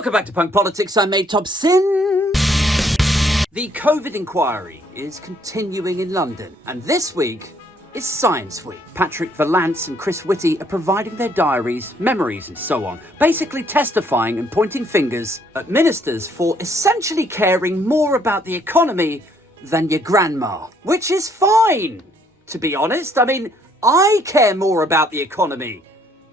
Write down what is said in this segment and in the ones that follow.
Welcome back to Punk Politics. I'm Made Thompson. The COVID inquiry is continuing in London, and this week is Science Week. Patrick Vallance and Witty are providing their diaries, memories and so on, basically testifying and pointing fingers at ministers for essentially caring more about the economy than your grandma. Which is fine, to be honest. I mean, I care more about the economy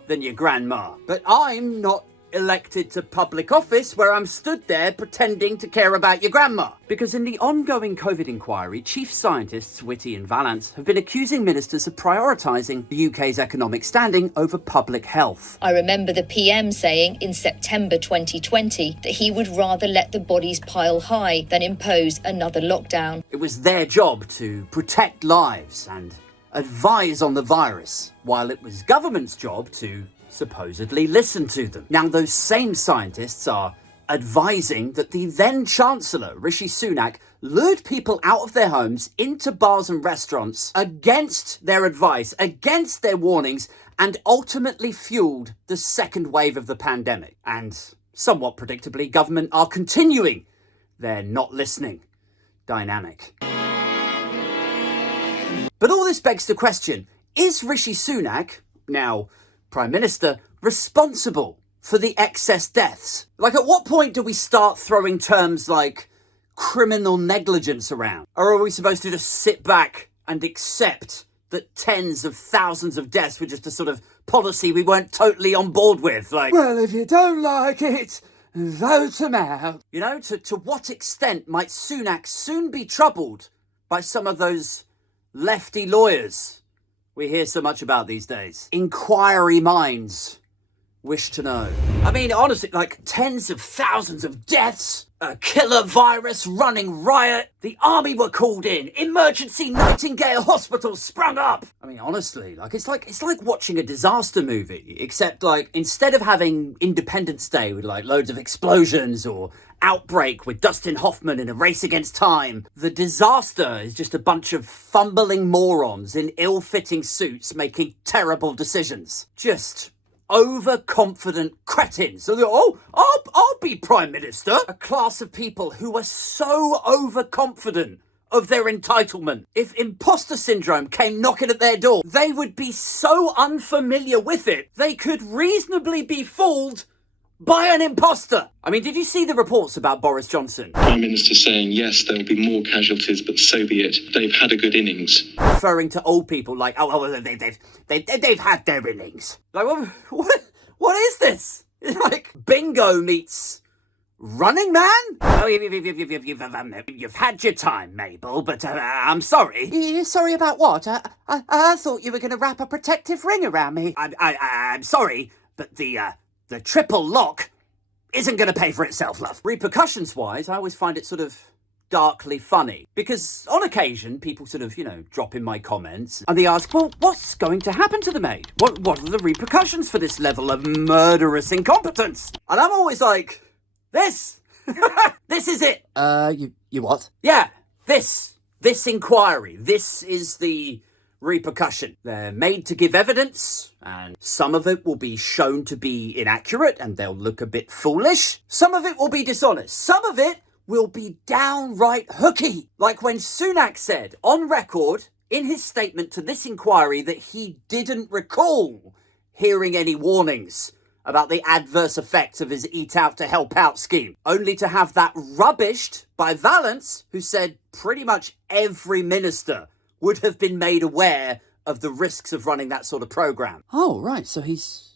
than your grandma, but I'm not elected to public office where I'm stood there pretending to care about your grandma. Because in the ongoing COVID inquiry, chief scientists Witty and Vallance have been accusing ministers of prioritising the UK's economic standing over public health. I remember the PM saying in September 2020 that he would rather let the bodies pile high than impose another lockdown. It was their job to protect lives and advise on the virus, while it was government's job to supposedly listen to them. Now, those same scientists are advising that the then Chancellor, Rishi Sunak, lured people out of their homes into bars and restaurants against their advice, against their warnings, and ultimately fueled the second wave of the pandemic. And somewhat predictably, government are continuing their not listening dynamic. But all this begs the question, is Rishi Sunak, now Prime Minister, responsible for the excess deaths? Like, at what point do we start throwing terms like criminal negligence around? Or are we supposed to just sit back and accept that tens of thousands of deaths were just a sort of policy we weren't totally on board with? Like, well, if you don't like it, vote him out. You know, to what extent might Sunak soon be troubled by some of those lefty lawyers we hear so much about these days? Inquiry minds wish to know. I mean, honestly, like, tens of thousands of deaths, a killer virus running riot, the army were called in, emergency Nightingale hospitals sprung up. I mean, honestly, it's like watching a disaster movie, except, like, instead of having Independence Day with, like, loads of explosions, or Outbreak with Dustin Hoffman in A Race Against Time, the disaster is just a bunch of fumbling morons in ill-fitting suits making terrible decisions. Just overconfident cretins. Oh, I'll be Prime Minister. A class of people who are so overconfident of their entitlement. If imposter syndrome came knocking at their door, they would be so unfamiliar with it, they could reasonably be fooled by an imposter. I mean, did you see the reports about Boris Johnson? Prime Minister saying, yes, there will be more casualties, but so be it. They've had a good innings. Referring to old people like, they've had their innings. Like, what is this? It's like bingo meets Running Man? Oh, you've had your time, Mabel, but I'm sorry. You're sorry about what? I thought you were going to wrap a protective ring around me. I'm sorry, but the triple lock isn't going to pay for itself, love. Repercussions-wise, I always find it sort of darkly funny. Because on occasion, people sort of, drop in my comments and they ask, well, what's going to happen to the maid? What are the repercussions for this level of murderous incompetence? And I'm always like, this! This is it! You what? Yeah, this inquiry. This is the repercussion. They're made to give evidence, and some of it will be shown to be inaccurate and they'll look a bit foolish. Some of it will be dishonest. Some of it will be downright hooky. Like when Sunak said on record in his statement to this inquiry that he didn't recall hearing any warnings about the adverse effects of his Eat Out to Help Out scheme, only to have that rubbished by Vallance, who said pretty much every minister would have been made aware of the risks of running that sort of programme. Oh, right, so he's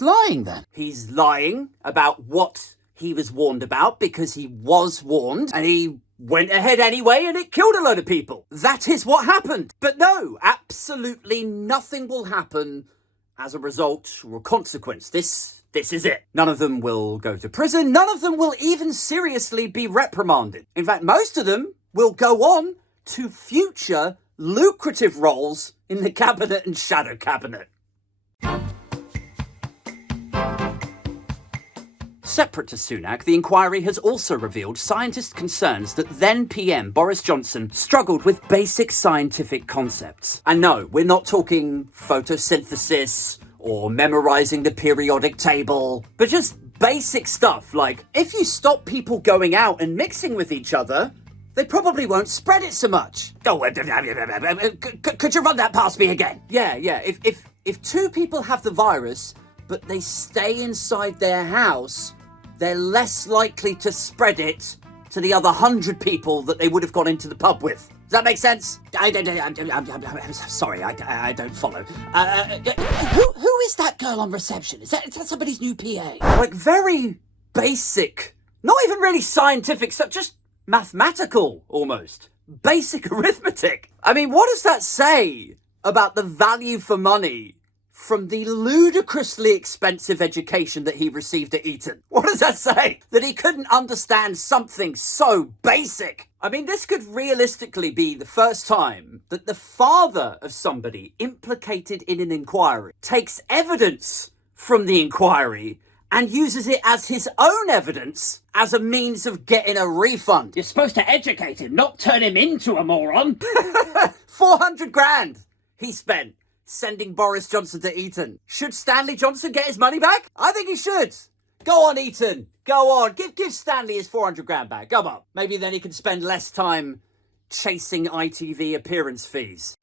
lying then. He's lying about what he was warned about because he was warned, and he went ahead anyway and it killed a load of people. That is what happened. But no, absolutely nothing will happen as a result or a consequence. This is it. None of them will go to prison. None of them will even seriously be reprimanded. In fact, most of them will go on to future lucrative roles in the cabinet and shadow cabinet. Separate to Sunak, the inquiry has also revealed scientists' concerns that then PM Boris Johnson struggled with basic scientific concepts. And no, we're not talking photosynthesis or memorising the periodic table, but just basic stuff, like if you stop people going out and mixing with each other, they probably won't spread it so much. Oh, could you run that past me again? Yeah. If two people have the virus, but they stay inside their house, they're less likely to spread it to the other 100 people that they would have gone into the pub with. Does that make sense? I'm sorry, I don't follow. Who is that girl on reception? Is that somebody's new PA? Like, very basic, not even really scientific stuff, just mathematical, almost. Basic arithmetic. I mean, what does that say about the value for money from the ludicrously expensive education that he received at Eton? What does that say? That he couldn't understand something so basic? I mean, this could realistically be the first time that the father of somebody implicated in an inquiry takes evidence from the inquiry and uses it as his own evidence as a means of getting a refund. You're supposed to educate him, not turn him into a moron. 400 grand he spent sending Boris Johnson to Eton. Should Stanley Johnson get his money back? I think he should. Go on, Eton. Go on. Give Stanley his 400 grand back. Come on. Maybe then he can spend less time chasing ITV appearance fees.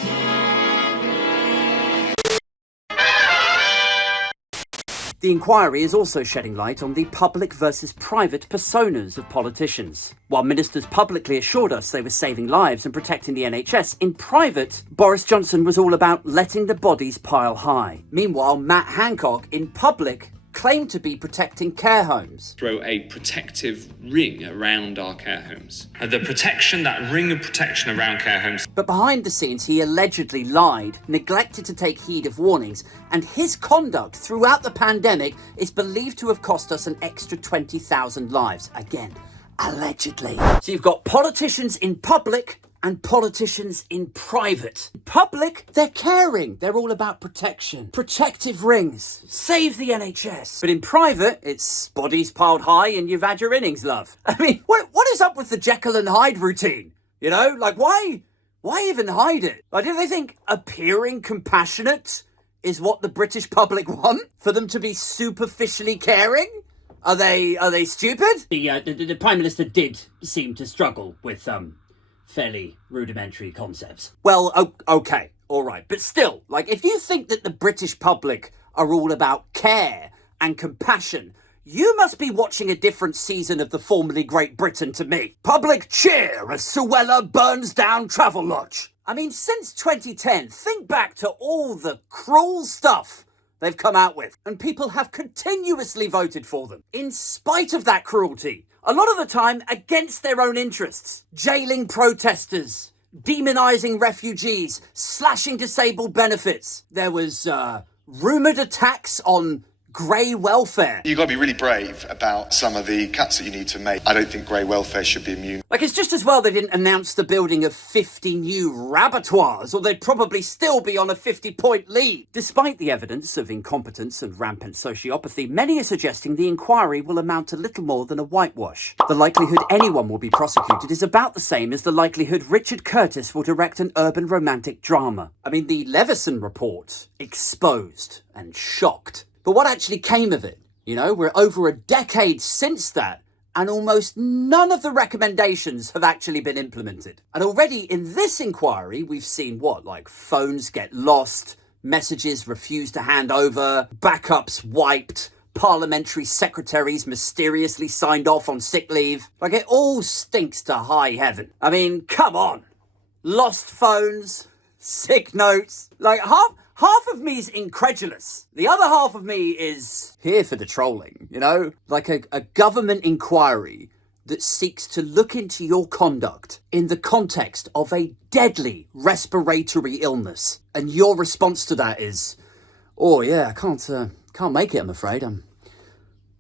The inquiry is also shedding light on the public versus private personas of politicians. While ministers publicly assured us they were saving lives and protecting the NHS, in private, Boris Johnson was all about letting the bodies pile high. Meanwhile, Matt Hancock, in public, claimed to be protecting care homes. Throw a protective ring around our care homes. The protection, that ring of protection around care homes. But behind the scenes, he allegedly lied, neglected to take heed of warnings, and his conduct throughout the pandemic is believed to have cost us an extra 20,000 lives. Again, allegedly. So you've got politicians in public and politicians in private. In public, they're caring. They're all about protection. Protective rings. Save the NHS. But in private, it's bodies piled high and you've had your innings, love. I mean, what is up with the Jekyll and Hyde routine? You know, like why even hide it? Like, do they think appearing compassionate is what the British public want? For them to be superficially caring? Are they stupid? The Prime Minister did seem to struggle with, fairly rudimentary concepts. Well, okay, all right. But still, like, if you think that the British public are all about care and compassion, you must be watching a different season of the formerly Great Britain to me. Public cheer as Suella burns down Travelodge. I mean, since 2010, think back to all the cruel stuff they've come out with, and people have continuously voted for them, in spite of that cruelty. A lot of the time against their own interests. Jailing protesters, demonising refugees, slashing disabled benefits. There was rumoured attacks on grey welfare. You've got to be really brave about some of the cuts that you need to make. I don't think grey welfare should be immune. Like, it's just as well they didn't announce the building of 50 new rabattoirs, or they'd probably still be on a 50-point lead. Despite the evidence of incompetence and rampant sociopathy, many are suggesting the inquiry will amount to little more than a whitewash. The likelihood anyone will be prosecuted is about the same as the likelihood Richard Curtis will direct an urban romantic drama. I mean, the Leveson report exposed and shocked. But what actually came of it? You know, we're over a decade since that, and almost none of the recommendations have actually been implemented. And already in this inquiry, we've seen like phones get lost, messages refused to hand over, backups wiped, parliamentary secretaries mysteriously signed off on sick leave. Like, it all stinks to high heaven. I mean, come on. Lost phones, sick notes, like half of me is incredulous. The other half of me is here for the trolling, you know? Like a government inquiry that seeks to look into your conduct in the context of a deadly respiratory illness. And your response to that is, oh yeah, I can't make it, I'm afraid. I'm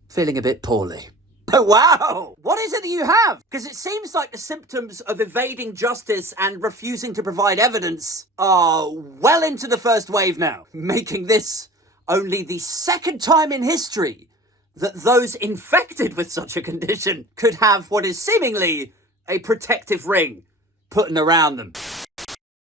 feeling a bit poorly. Oh, wow! What is it that you have? Because it seems like the symptoms of evading justice and refusing to provide evidence are well into the first wave now, making this only the second time in history that those infected with such a condition could have what is seemingly a protective ring put around them.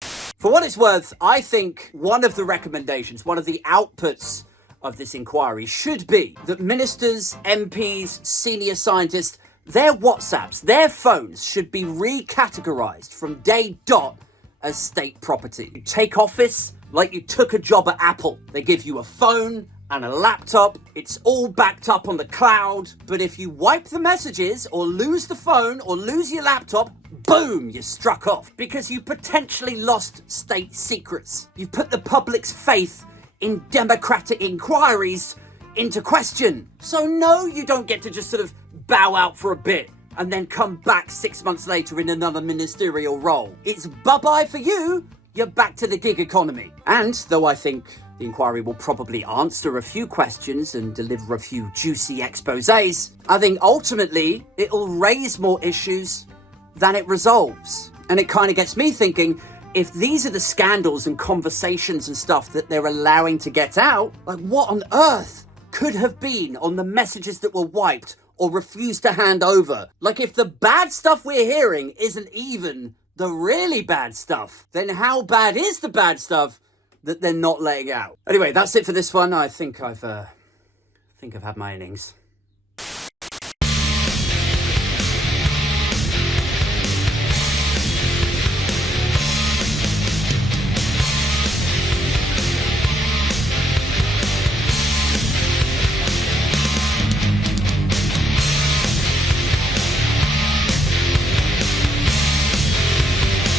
For what it's worth, I think one of the recommendations, one of the outputs of this inquiry should be that ministers, MPs, senior scientists, their WhatsApps, their phones should be recategorized from day dot as state property. You take office like you took a job at Apple. They give you a phone and a laptop. It's all backed up on the cloud. But if you wipe the messages or lose the phone or lose your laptop, boom, you're struck off because you potentially lost state secrets. You put the public's faith in democratic inquiries into question. So no, you don't get to just sort of bow out for a bit and then come back 6 months later in another ministerial role. It's bye-bye for you. You're back to the gig economy. And though I think the inquiry will probably answer a few questions and deliver a few juicy exposés, I think ultimately it'll raise more issues than it resolves. And it kind of gets me thinking, if these are the scandals and conversations and stuff that they're allowing to get out, like what on earth could have been on the messages that were wiped or refused to hand over? Like if the bad stuff we're hearing isn't even the really bad stuff, then how bad is the bad stuff that they're not letting out? Anyway, that's it for this one. I think I've had my innings.